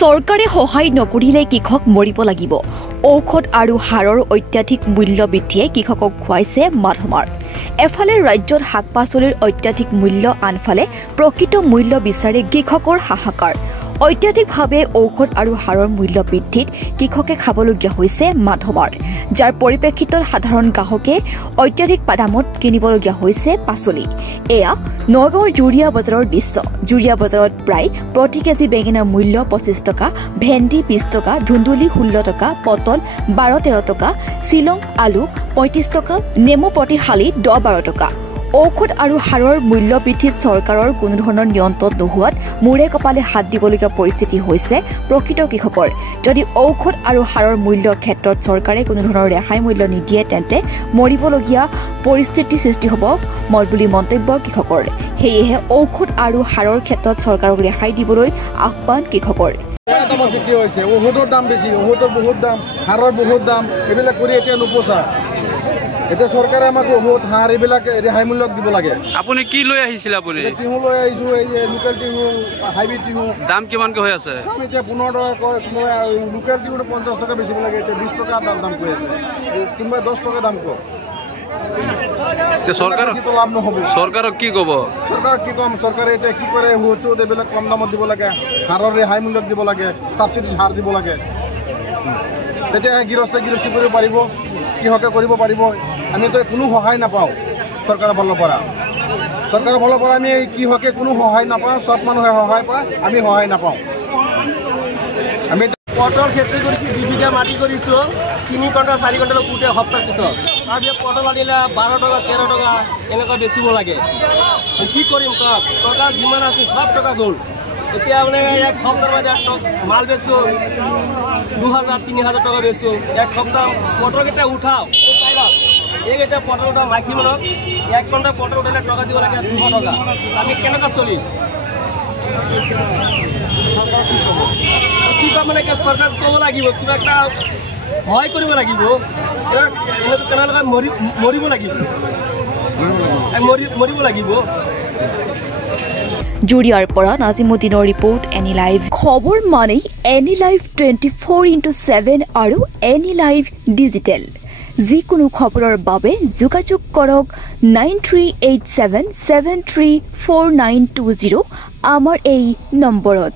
চৰকাৰে সহায় নকৰিলে কৃষক মৰিব লাগিব। ঔষধ আৰু সাৰৰ অত্যাধিক মূল্য বৃদ্ধিয়ে কৃষকক খুৱাইছে মাধমাৰ। এফালে ৰাজ্যত শাক পাচলিৰ অত্যাধিক মূল্য, আনফালে প্ৰকৃত মূল্য বিচাৰি কৃষকৰ হাহাকাৰ। অত্যাধিকভাৱে ঔষধ আৰু সাৰৰ মূল্য বৃদ্ধিত কৃষকে খাবলগীয়া হৈছে মাধমাৰ, যাৰ পৰিপ্ৰেক্ষিতত সাধাৰণ গ্ৰাহকে অত্যাধিক দামত কিনিবলগীয়া হৈছে পাচলি। এয়া নগাঁৱৰ জুৰিয়া বজাৰৰ দৃশ্য। জুৰিয়া বজাৰত প্ৰায় প্ৰতি কেজি বেঙেনাৰ মূল্য 25 টকা, ভেন্দি 20 টকা, ধুন্দুলি 16 টকা, পটল 12-13 টকা, শ্বিলং আলু 35 টকা, নেমু প্ৰতি শালি 10-12 টকা। ঔষধ আৰু সাৰৰ মূল্য বৃদ্ধিত চৰকাৰৰ কোনো ধৰণৰ নিয়ন্ত্ৰণ নোহোৱাত মূৰে কপালে হাত দিবলগীয়া পৰিস্থিতি হৈছে প্ৰকৃত কৃষকৰ। যদি ঔষধ আৰু সাৰৰ মূল্যৰ ক্ষেত্ৰত চৰকাৰে কোনো ধৰণৰ ৰেহাই মূল্য নিদিয়ে তেন্তে মৰিবলগীয়া পৰিস্থিতিৰ সৃষ্টি হ'ব বুলি মন্তব্য কৃষকৰ। সেয়েহে ঔষধ আৰু সাৰৰ ক্ষেত্ৰত চৰকাৰক ৰেহাই দিবলৈ আহ্বান কৃষকৰ। বিক্ৰী হৈছে ঔষধৰ দাম বেছি, ঔষধৰ বহুত দাম, সাৰৰ বহুত দাম, এইবিলাক কৰি এতিয়া নোপোচা। এতিয়া চৰকাৰে আমাক ঔষধ সাৰ এইবিলাক ৰেহাই মূল্যত দিব লাগে। আপুনি কি লৈ আহিছিল? আপুনি টিহু লৈ আহিছো, এই লোকেল টিহু, হাইব্ৰিড টিহু। দাম কিমানকৈ হৈ আছে? দাম এতিয়া 15 টকা কয়, কোনোবাই লোকেল টিহুটো 50 টকা বেচিব লাগে, এতিয়া 20 টকা দাম কৈ আছে, কোনোবাই 10 টকা দাম কয়। লাভ নহ'ব। চৰকাৰক কি ক'ব? চৰকাৰক কি ক'ম? চৰকাৰে এতিয়া কি কৰে, ঔষধ এইবিলাক কম দামত দিব লাগে, সাৰৰ ৰেহাই মূল্যত দিব লাগে, ছাবচিডি সাৰ দিব লাগে, তেতিয়া গৃহস্থী কৰিব পাৰিব, কৃষকে কৰিব পাৰিব। আমিতো কোনো সহায় নাপাওঁ চৰকাৰৰ ফালৰ পৰা। চৰকাৰৰ ফালৰ পৰা আমি কৃষকে কোনো সহায় নাপাওঁ, চব মানুহে সহায় পায়, আমি সহায় নাপাওঁ। আমি পটল খেতি কৰিছোঁ, 2 বিঘা মাটি কৰিছোঁ, 3 কুইণ্টেল 4 কুইণ্টেল উঠে সপ্তাহৰ পিছত। তাৰপিছত পটল আনিলে 12 টকা 13 টকা এনেকুৱা বেচিব লাগে। কি কৰিম? টকা যিমান আছে সব টকা গ'ল। এতিয়া মানে এক সপ্তাহৰ মাজত মাল বেচোঁ 2000-3000 টকা বেচোঁ। এক সপ্তাহ পটলকেইটা উঠাওঁ, এইকেইটা পটল উঠাওঁ মাইকী মানুহক 1 কুইণ্টেল পটল উঠালে টকা দিব লাগে 200 টকা। আমি কেনেকৈ চলিম? কিবা মানে চৰকাৰক ক'ব লাগিব, কিবা এটা সহায় কৰিব লাগিব। তেনেহ'লে মৰিব লাগিব। জুৰিয়াৰ পৰা নাজিমুদ্দিনৰ ৰিপৰ্ট, এনি লাইভ। খবৰ মানে এনি লাইভ 24x7 আৰু এনি লাইভ ডিজিটেল। যিকোনো খবৰৰ বাবে যোগাযোগ কৰক 9387734920 আমাৰ এই নম্বৰত।